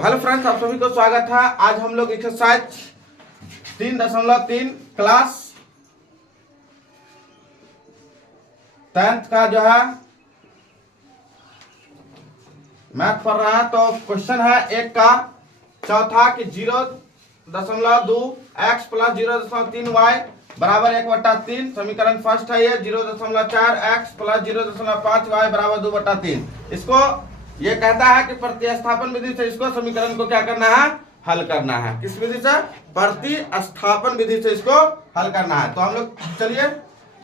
Hello friends, आप सभी को स्वागत है। आज हम लोग एक्सरसाइज 3.3 क्लास 10th का जो है मैथ पढ़ रहा है। तो क्वेश्चन है एक का चौथा कि 0.2 x प्लस 0.3 y बराबर 1/3। समीकरण फर्स्ट है ये 0.4 x प्लस 0.5 y बराबर 2/3। इसको ये कहता है कि प्रतिस्थापन विधि से इसको समीकरण को क्या करना है, हल करना है। किस विधि से? प्रतिस्थापन विधि से इसको हल करना है। तो हम लोग चलिए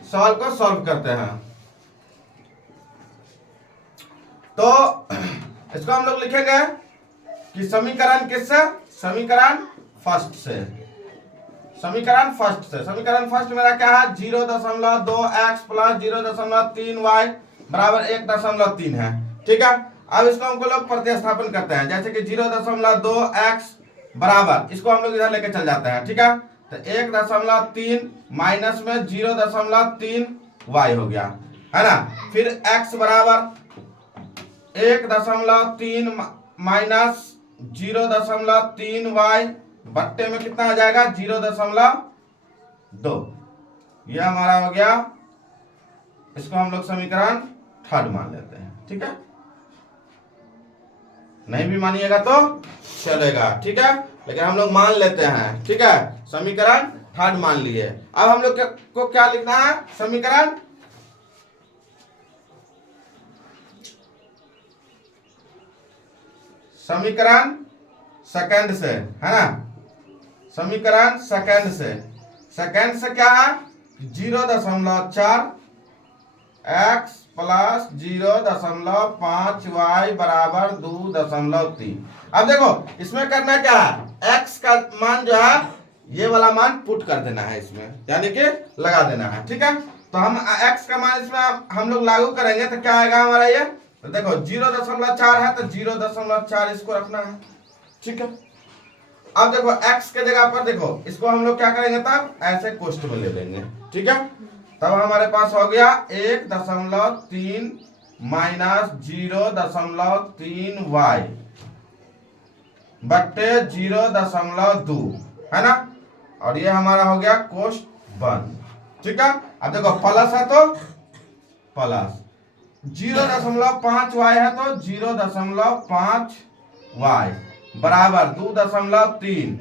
सवाल को सॉल्व करते हैं। तो इसको हम लोग लिखेंगे कि समीकरण किससे? समीकरण फर्स्ट से। समीकरण फर्स्ट मेरा क्या है? 0.2 x प्लस 0.3 y बराबर 1.3 है। ठीक है, अब इसको हमको लोग प्रतिस्थापन करते हैं। जैसे कि 0.2 x बराबर, इसको हम लोग इधर लेके चल जाते हैं। ठीक है, तो 1.3 माइनस में 0.3 y हो गया, है ना। फिर x बराबर 1.3 माइनस 0.3 y बट्टे में कितना आ जाएगा? 0.2। यह हमारा हो गया। इसको हम लोग समीकरण थर्ड मान लेते हैं। ठीक है, नहीं भी मानिएगा तो चलेगा। ठीक है, लेकिन हम लोग मान लेते हैं। ठीक है, समीकरण थर्ड मान लिए। अब हम लोग को क्या लिखना है? समीकरण सेकंड से, है ना। समीकरण सेकंड से क्या है? 0.4 x प्लस 0.5 y बराबर 2.3। अब देखो इसमें करना क्या है? x का मान जो है ये वाला मान पुट कर देना है इसमें, यानी कि लगा देना है। ठीक है, तो हम x का मान इसमें हम लोग लागू करेंगे तो क्या आएगा हमारा ये? तो देखो 0.4 है तो 0.4 इसको रखना है। ठीक है, अब देखो x के जगह पर देखो इसको हम लोग क्या करेंगे? तब ऐसे कोष्ठ में ले लेंगे। ठीक है, तब हमारे पास हो गया 1.3 माइनस 0.3 y बट्टे 0.2, है ना। और ये हमारा हो गया कोष्ठ बंद। ठीक है, अब देखो प्लस है तो प्लस 0.5 y है तो 0.5 y बराबर 2.3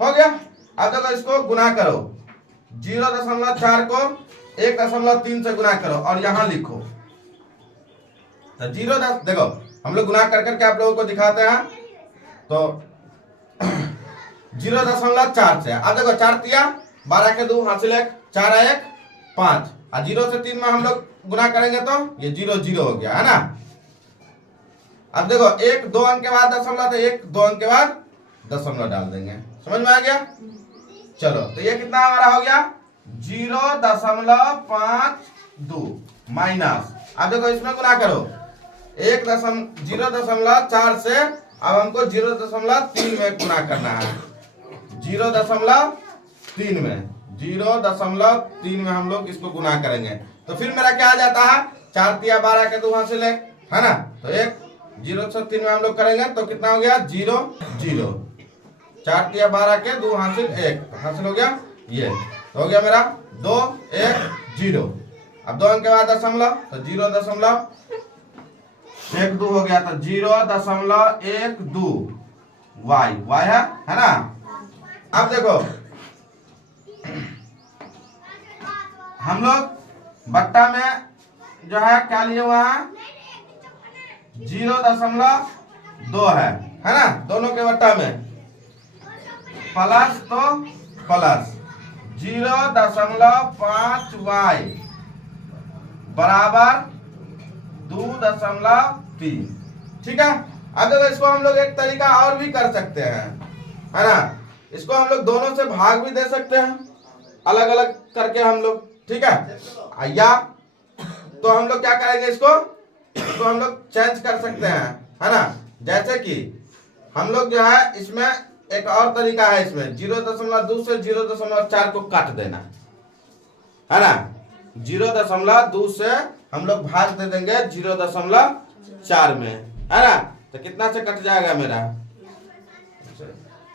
हो गया। अब देखो इसको गुना करो, 0.4 को 1.3 से गुना करो और यहां लिखो। तो देखो हम लोग गुना कर करके आप लोगों को दिखाते हैं। तो 0.4 से अब देखो 4 तिया 12 के 2 हासिल 1, 4 1 5 और 0 से 3 में हम लोग गुना करेंगे तो ये 0 0 हो गया, है ना। अब देखो 1 2 अंक के बाद दशमलव, तो 1 2 अंक के बाद दशमलव डाल देंगे। समझ में आ गया? चलो, तो ये कितना हमारा हो गया? 0.52 माइनस, अब देखो इसमें गुना करो 0.4 से अब हमको 0.3 में गुना करना है। 0.3 में हम लोग इसको गुना करेंगे तो फिर मेरा क्या आ जाता है? 4 तिया 12 के 2 हासिल 1, है ना। तो 1 0 से 3 में हम लोग करेंगे तो कितना हो गया? 0 0। 4 तिया 12 के 2 हासिल 1 हासिल हो गया। ये तो हो गया मेरा 2 1 0। अब 2 अंक के बाद दशमलव, तो 0.12 हो गया, तो 0.12 y है ना। अब देखो हम लोग बट्टा में जो है क्या लिए हुआ है? 0.2 है ना। दोनों के बट्टा में प्लस तो प्लस 0.5 y बराबर 2.3। ठीक है, अब देखो इसको हम लोग एक तरीका और भी कर सकते हैं, है ना। इसको हम लोग दोनों से भाग भी दे सकते हैं, अलग अलग करके हम लोग। ठीक है, या तो हम लोग क्या करेंगे? इसको हम लोग चेंज कर सकते हैं, है ना। जैसे कि हम लोग जो है इसमें एक और तरीका है, इसमें 0.2 से 0.4 को काट देना, है ना। 0.2 से हम लोग भाग दे देंगे 0.4 4 में, है ना। तो कितना से कट जाएगा मेरा,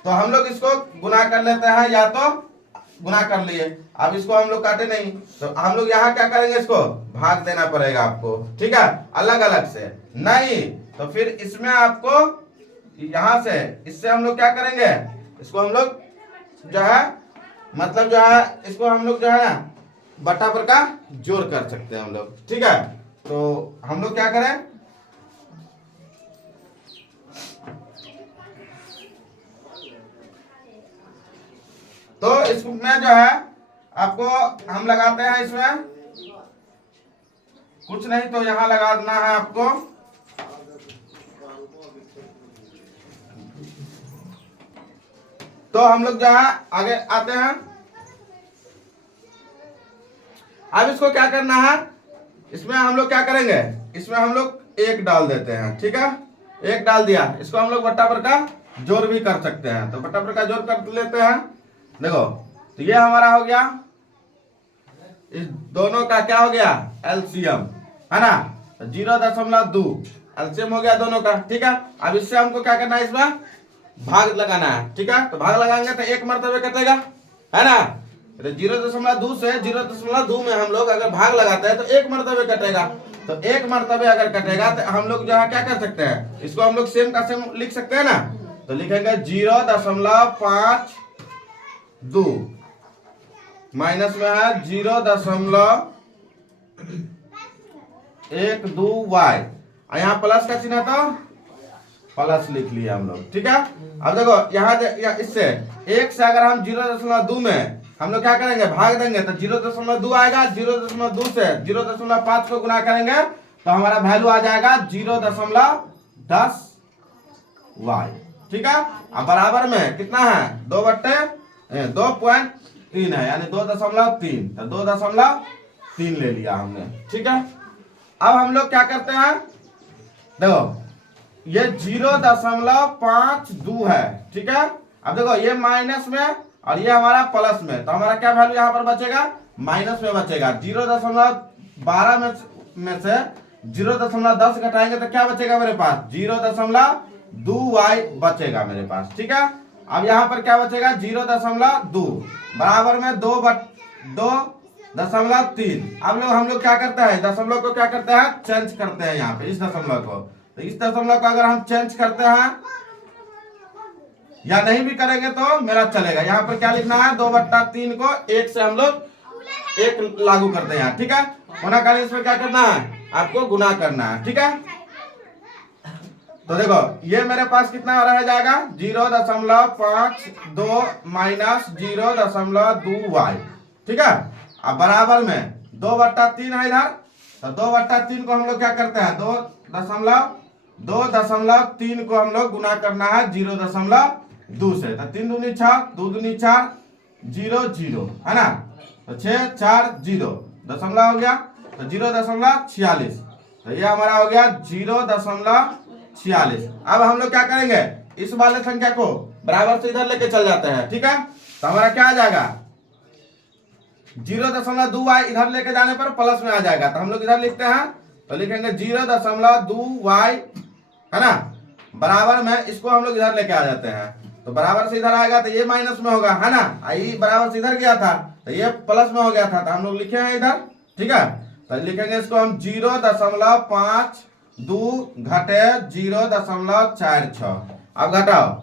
तो हम लोग इसको गुना कर लेते हैं, या तो गुना कर लिए, अब इसको हम लोग काटे नहीं, तो हम लोग यहाँ क्या करेंगे, इसको भाग देना पड़ेगा आपको, ठीक है, अलग अलग से नहीं। तो फिर इसमें आपको यहाँ से, इससे हम लोग क्या करेंगे, इसको हम लोग जो है, मतलब जो है, इसको हम लोग जो है ना बटा पर का जोड़ कर सकते हैं हम लोग, ठीक है। तो हम लोग क्या करें, तो इसमें जो है आपको हम लगाते हैं, इसमें कुछ नहीं तो यहां लगा देना है आपको, तो हम लोग जो है आगे आते हैं। अब इसको क्या करना है, इसमें हम लोग क्या करेंगे, इसमें हम लोग 1 डाल देते हैं, ठीक है, 1 डाल दिया, इसको हम लोग बट्टा पर का जोड़ भी कर सकते हैं, तो बट्टा पर का जोड़ कर लेते हैं। देखो, तो ये हमारा हो गया, इस दोनों का क्या हो गया, एलसीएम, है ना, 0.2 एलसीएम हो गया दोनों का, ठीक है। अब इससे हमको क्या करना है, इसमें भाग लगाना है, ठीक है। तो भाग लगाएंगे तो 1 मरतबे कटेगा, है ना। तो 0.2 से 0.2 में हम लोग अगर भाग लगाते हैं तो 1 मरतबे कटेगा, तो 1 मरतबे अगर कटेगा तो हम लोग जो है क्या कर सकते हैं, इसको हम लोग सेम का सेम लिख सकते हैं ना। तो लिखेंगे 0.52 माइनस में है 0.12 y, यहाँ प्लस का चिन्ह तो प्लस लिख लिया हम लोग, ठीक है। अब देखो यहाँ इससे 1 से अगर हम 0.2 में हम लोग क्या करेंगे, भाग देंगे, तो 0.2 आएगा, 0.2 से 0.5 को गुना करेंगे तो हमारा वैल्यू आ जाएगा 0.10 y, ठीक है। अब बराबर में कितना है, 2/2.3 है, यानी 2.3, तो 2.3 ले लिया हमने, ठीक है। अब हम लोग क्या करते हैं, देखो ये 0.52 है, ठीक है। अब देखो ये माइनस में और ये हमारा प्लस में, तो हमारा क्या वैल्यू यहाँ पर बचेगा, माइनस में बचेगा। 0.12 में से 0.10 घटाएंगे तो क्या बचेगा मेरे पास, 0.2y बचेगा मेरे पास, ठीक है। अब यहाँ पर क्या बचेगा, 0.2 बराबर में 2.3। अब लोग हम लोग क्या करते हैं, दशमलव को क्या करते हैं, चेंज करते हैं यहाँ पे, इस दशमलव को, तो इस दशमलव को अगर हम चेंज करते हैं या नहीं भी करेंगे तो मेरा चलेगा। यहाँ पर क्या लिखना है, 2/3 को 1 से हम लोग 1 लागू करते हैं, ठीक है। होना काली इसमें क्या करना है, आपको गुना करना है, ठीक है। तो देखो ये मेरे पास कितना रह जाएगा, 0.52 माइनस 0.2y, ठीक है। अब बराबर में 2/3 है इधर, तो 2/3 को हम लोग क्या करते हैं, 2.3 को हम लोग गुना करना है 0.2 से, तो 3 दूनी 6, 2 दूनी 4, 0 0, है ना, तो 6 4 0 दशमलव हो गया, तो 0.46, तो ये हमारा हो गया 0.46। अब हम लोग क्या करेंगे, इस वाले संख्या को बराबर से इधर लेके चल जाते हैं, ठीक है। तो हमारा क्या आ जाएगा, 0.2y इधर लेके जाने पर प्लस में आ जाएगा, तो हम लोग इधर लिखते हैं, तो लिखेंगे 0.2y, है ना, बराबर में इसको हम लोग इधर लेके आ जाते हैं, तो बराबर से इधर आएगा तो ये माइनस में होगा, है ना, आई बराबर से इधर गया था तो ये प्लस में हो गया था, तो हम लोग लिखे हैं इधर, ठीक है। तो लिखेंगे इसको हम 0.52 घटे 0.46, अब घटाओ,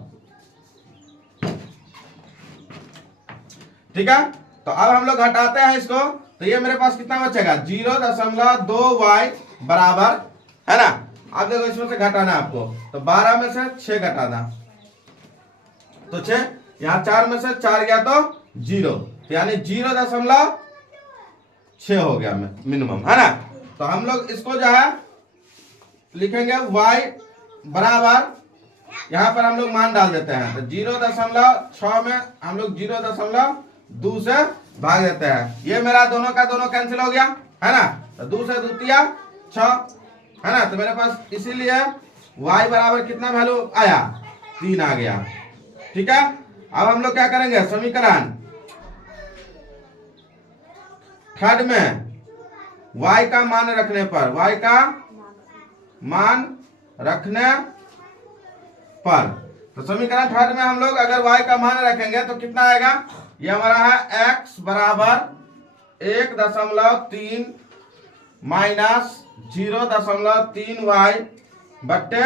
ठीक है। तो अब हम लोग घटाते हैं इसको, तो ये मेरे पास कितना बचेगा, 0.2y बराबर, है ना। अब देखो इसमें से घटाना आपको, तो 12 में से 6 घटाना, तो 6, यहाँ 4 में से 4 गया तो 0, तो यानी 0.6 हो गया मिनिमम, है ना। तो हम लोग इसको जो है लिखेंगे y बराबर, यहाँ पर हम लोग मान डाल देते हैं, तो 0.6 में हम लोग 0.2 से भाग देते हैं, ये मेरा दोनों का दोनों कैंसिल हो गया, है ना, तो 2 से 2 तिया 6, है ना। तो मेरे पास इसीलिए y बराबर कितना वैल्यू आया, 3 आ गया, ठीक है। अब हम लोग क्या करेंगे, समीकरण थर्ड में y का मान रखने पर, y का मान रखने पर। तो समीकरण थर्ड में हम लोग अगर y का मान रखेंगे तो कितना आएगा, ये हमारा है x बराबर 1.3 माइनस 0.3y बट्टे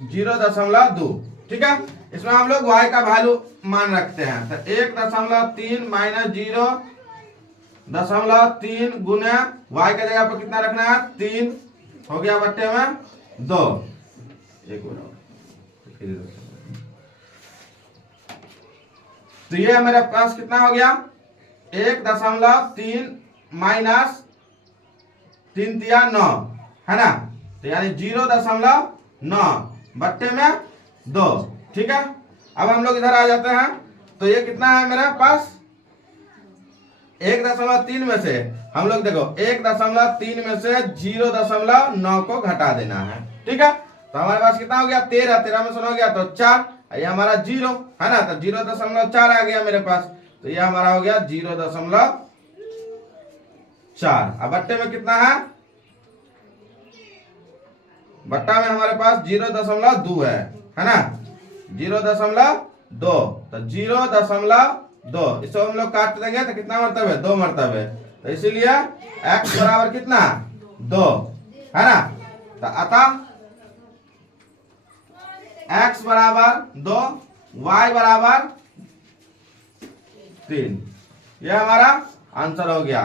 0.2। ठीक है, इसमें हम लोग y का वैल्यू मान रखते हैं। तो 1.3 माइनस 0.3 गुने y के जगह पर कितना रखना है, 3 हो गया बट्टे में 2। तो ये मेरे पास कितना हो गया, 1.3 माइनस 3 तिया 9 है ना, तो यानी 0.9 बट्टे में 2। ठीक है, अब हम लोग इधर आ जाते हैं। तो ये कितना है मेरे पास, 1.3 में से हम लोग देखो 1.3 में से 0.9 को घटा देना है। ठीक है, तो हमारे पास कितना हो गया, 13 में से हो गया तो 4, ये हमारा 0 है ना, तो 0.4 आ गया मेरे पास। तो ये हमारा हो गया 0.4। अब बट्टे में कितना है, बट्टा में हमारे पास 0.2 है ना, 0.2। तो 0.2 इसको हम लोग काट देंगे तो कितना मरतब है, 2 मरतब है। तो इसीलिए x बराबर कितना, 2 है ना। तो अतः x बराबर 2, y बराबर 3, यह हमारा आंसर हो गया।